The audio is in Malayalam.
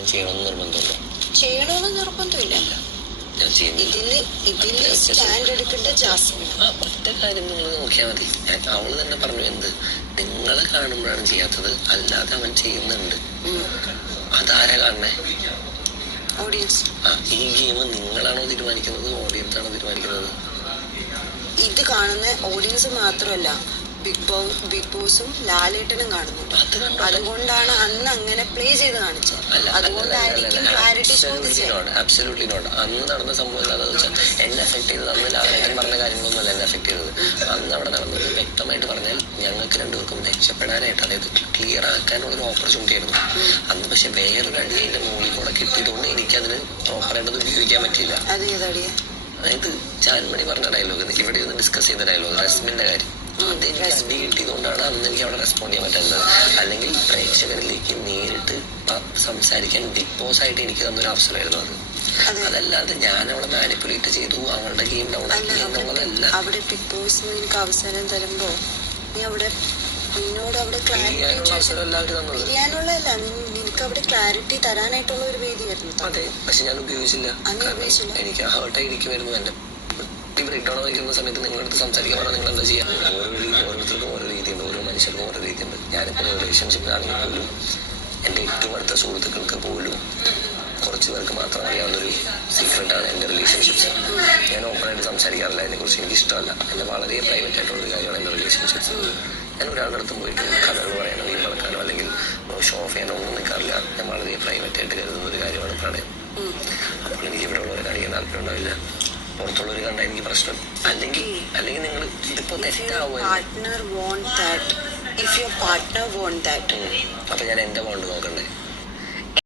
ഞാൻ ചെയ്യണമെന്ന് നിർബന്ധമില്ല. ചെയ്യണമെന്ന് നിർബന്ധമില്ല. ഇതില് സ്റ്റാൻഡ് എടുക്കേണ്ട ജാസ്മിൻ. ഒറ്റ കാര്യം നിങ്ങൾ നോക്കിയാൽ മതി. അവള് തന്നെ പറഞ്ഞു, എന്ത് നിങ്ങളെ കാണുമ്പോഴാണ് ചെയ്യാത്തത്, അല്ലാതെ അവൻ ചെയ്യുന്നുണ്ട്. അതാരാ കാണണേ? ഓഡിയൻസ്. ഈ ഗെയിം നിങ്ങളാണോ തീരുമാനിക്കുന്നത്, ഓഡിയൻസ് ആണോ തീരുമാനിക്കുന്നത്? ഇത് കാണുന്ന ഓഡിയൻസ് മാത്രമല്ല, ബിഗ് ബോസും ലാലേട്ടനും കാണുന്നുണ്ട്. അതുകൊണ്ടാണ് അന്ന് അങ്ങനെ പ്ലേ ചെയ്ത് കാണിച്ചത്. അതുകൊണ്ടായിരിക്കും ക്ലാരിറ്റി ചോദിച്ചത്. Absolutely not. അന്ന് നടന്ന സംഭവം എന്താണെന്ന് വെച്ചാൽ എന്നെ എഫക്ട് ചെയ്തത്, അന്ന് ലാലേട്ടൻ പറഞ്ഞ കാര്യങ്ങളൊന്നുമല്ല എന്നെ എഫക്ട് ചെയ്തത്. അന്ന് അവിടെ നടന്നത് വ്യക്തമായിട്ട് പറഞ്ഞാൽ ഞങ്ങൾക്ക് രണ്ടുപേർക്കും രക്ഷപ്പെടാനായിട്ട്, അതായത് ക്ലിയർ ആക്കാനുള്ളൊരു ഓപ്പർച്യൂണിറ്റി ആയിരുന്നു അന്ന്. പക്ഷെ വേറൊരു അടി അതിന്റെ മുകളിൽ കൂടെ കിട്ടിയതുകൊണ്ട് എനിക്കതിന് പ്രോപ്പറായിട്ടത് ഉപയോഗിക്കാൻ പറ്റിയില്ല. അതായത് ചാൻമണി പറഞ്ഞ ഡയലോഗ്, ഇവിടെ ഒന്ന് ഡിസ്കസ് ചെയ്ത ഡയലോഗ്, റസ്മിന്റെ കാര്യം, അതെനിക്ക് അടി കിട്ടിയതുകൊണ്ടാണ് അന്ന് എനിക്ക് അവിടെ റെസ്പോണ്ട് ചെയ്യാൻ പറ്റുന്നത്. അല്ലെങ്കിൽ പ്രേക്ഷകരിലേക്ക് നേരിട്ട് സംസാരിക്കാൻ ബിഗ് ബോസ് ആയിട്ട് എനിക്ക് തന്നൊരു അവസരമായിരുന്നു അത്. അതല്ലാതെ ഞാൻ അവളെ മാനിപ്പുലേറ്റ് ചെയ്തു, അവളുടെ ഗെയിം ഡൗൺ ആക്കി എന്നുള്ളതല്ല. അവിടെ ബിഗ് ബോസ് നിനക്ക് അവസരം തരുമ്പോ നീ അവിടെ നിന്നോട് അവിടെ ക്ലാരിറ്റിയാനുള്ളതല്ല, നിനക്ക് അവിടെ ക്ലാരിറ്റി തരാനായിട്ടുള്ള ഒരു വേദിയായിരുന്നു. അതെ, പക്ഷെ ഞാൻ ഉപയോഗിച്ചില്ല. എനിക്ക് ഹേർട്ടായി ഇരിക്കുമായിരുന്നു. എന്റെ ബ്രേക്ക് ഡൗൺ വയ്ക്കുന്ന സമയത്ത് നിങ്ങളടുത്ത് സംസാരിക്കാൻ പറഞ്ഞാൽ നിങ്ങൾ എന്താ ചെയ്യുക? ഓരോരുത്തർക്കും ഓരോ രീതിയുണ്ട്, ഓരോ മനുഷ്യർക്കും ഓരോ രീതിയുണ്ട്. ഞാനിപ്പോൾ റിലേഷൻഷിപ്പിലാണെങ്കിൽ പോലും എൻ്റെ ഏറ്റവും അടുത്ത സുഹൃത്തുക്കൾക്ക് പോലും കുറച്ച് പേർക്ക് മാത്രം അറിയാവുന്നൊരു സീക്രട്ടാണ് എൻ്റെ റിലേഷൻഷിപ്സ്. ഞാൻ ഓപ്പണായിട്ട് സംസാരിക്കാറില്ല അതിനെക്കുറിച്ച്, എനിക്ക് ഇഷ്ടമല്ല. എൻ്റെ വളരെ പ്രൈവറ്റ് ആയിട്ടുള്ളൊരു കാര്യമാണ് എൻ്റെ റിലേഷൻഷിപ്സ്. ഞാൻ ഒരാളുടെ അടുത്തും പോയിട്ട് കഥകൾ പറയാനോ വീട് നടക്കാനോ അല്ലെങ്കിൽ ഷോ ഓഫ് ചെയ്യാനോ ഒന്നും നിൽക്കാറില്ല. ഞാൻ വളരെ പ്രൈവറ്റ് ആയിട്ട് കരുതുന്ന ഒരു കാര്യമാണ് പ്രണയം. അപ്പോൾ എനിക്ക് ഇവിടെ ഉള്ളവരെ കാണിക്കാൻ താല്പര്യം ഉണ്ടാവില്ല, പുറത്തുള്ളവർ കണ്ടാൽ എനിക്ക് പ്രശ്നം. അല്ലെങ്കിൽ നിങ്ങൾ ഇതിപ്പോ തെറ്റാവുക. അപ്പൊ ഞാൻ എന്റെ ബോണ്ട് നോക്കണ്ടേ?